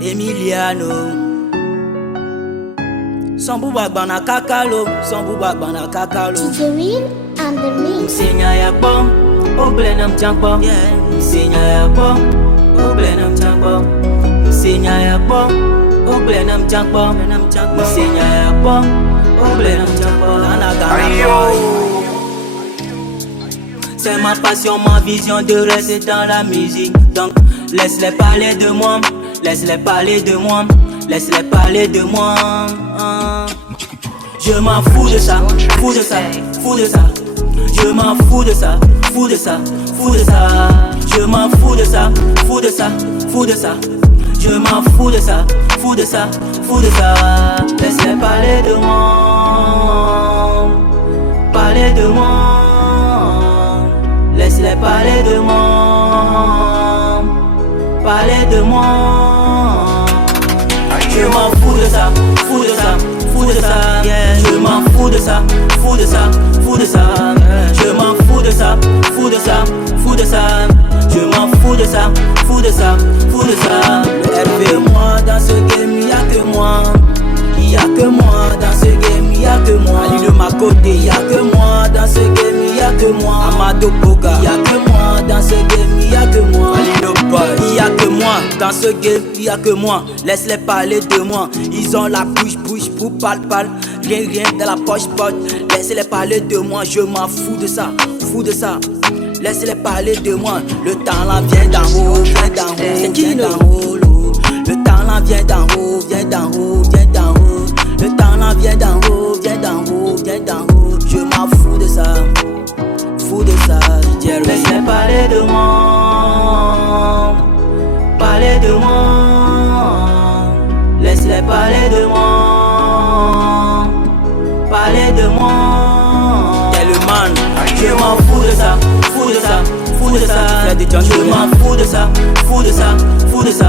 Emiliano Son bouba bana kakalo, son bouba bana kakalo. DJ and the mix. Senya ya bom, oblenam jankbom. Senya ya bom, oblenam jankbom. Senya ya bom, oblenam jankbom. Senya ya bom, oblenam jankbom. C'est ma passion, ma vision de rester dans la musique. Donc laisse-les parler de moi, laisse-les parler de moi, laisse-les parler de moi. Je m'en fous de ça, fous de ça, fous de ça. Je m'en fous de ça, fous de ça, fous de ça. Je m'en fous de ça, fous de ça, fous de ça. Je m'en fous de ça, fous de ça, fous de ça. Laisse-les parler de moi, parler de moi. Laisse-les parler de moi, parler de moi. Je m'en fous de ça, fous de ça, fous de ça. Je m'en fous de ça, fous de ça, fous de ça. Je m'en fous de ça, fous de ça, fous de ça. Je m'en fous de ça, fous de ça, fous de ça. Le RP moi dans ce game, y'a que moi. Y'a que moi dans ce game, y'a que moi. Ali de ma côté, y'a que moi dans ce game, y'a que moi. Amado Boga, y'a que moi dans ce game, y'a que moi. Ali de boy, y'a que moi dans ce game, y'a que moi. Laisse-les parler de moi. Ils ont la bouche pour parle. Rien dans la poche. Laisse-les parler de moi. Je m'en fous de ça, fous de ça. Laisse-les parler de moi. Le talent vient d'en haut, vient d'en haut. C'est qui d'en haut? Le talent vient d'en haut, vient d'en haut, vient d'en haut. Le talent vient d'en haut, vient d'en haut, vient d'en haut. Je m'en fous de ça, fous de ça. Laisse-les parler de moi, parler de moi. Laisse-les parler de moi, parler de moi. Tellement, je m'en fous de ça, fous de ça, fous de ça. Je m'en fous de ça, fous de ça, fous de ça.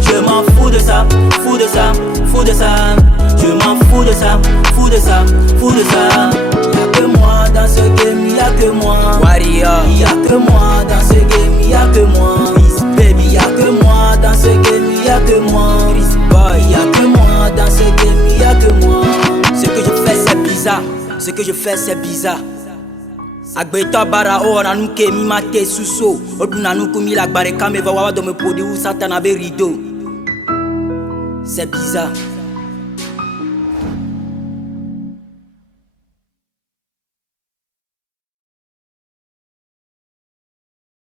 Je m'en fous de ça, fous de ça, fous de ça. Je m'en fous de ça, fous de ça, fous de ça. Y'a que moi dans ce game, y'a que moi. Warrior, y'a que moi dans ce game, y'a que moi. Peace baby, y'a que moi dans ce game, y'a que moi. Chris boy, y'a que moi dans ce game, y'a que moi. Ce que je fais c'est bizarre, ce que je fais c'est bizarre. Agbeta bara o nanu ke mi mate suso odu nanu kumi la gbare kame va wawa do me podi où Satan avait rideau. C'est bizarre.